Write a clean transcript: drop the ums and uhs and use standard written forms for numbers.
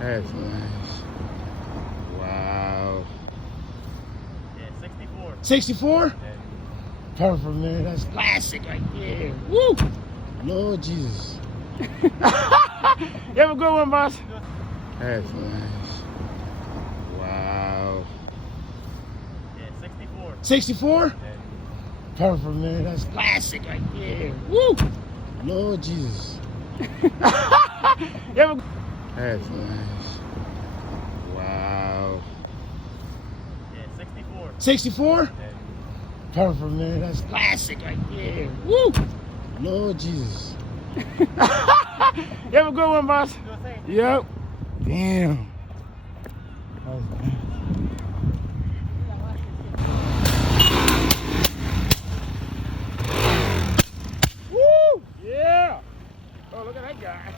That's nice. Wow. Yeah, 64. 64? Yeah. Perfect, man. That's classic right there. Woo! Lord Jesus. You have a good one, boss. That's nice. Wow. Yeah, 64. 64? Yeah. Perfect, man. That's classic right there. Woo! Lord Jesus. You have a... That's nice. Wow. Yeah, 64. 64? Yeah. Perfect, man. That's classic right there. Woo! Lord Jesus. You have a good one, boss. Good thing. Yep. Damn. That was nice. Woo! Yeah! Oh, look at that guy.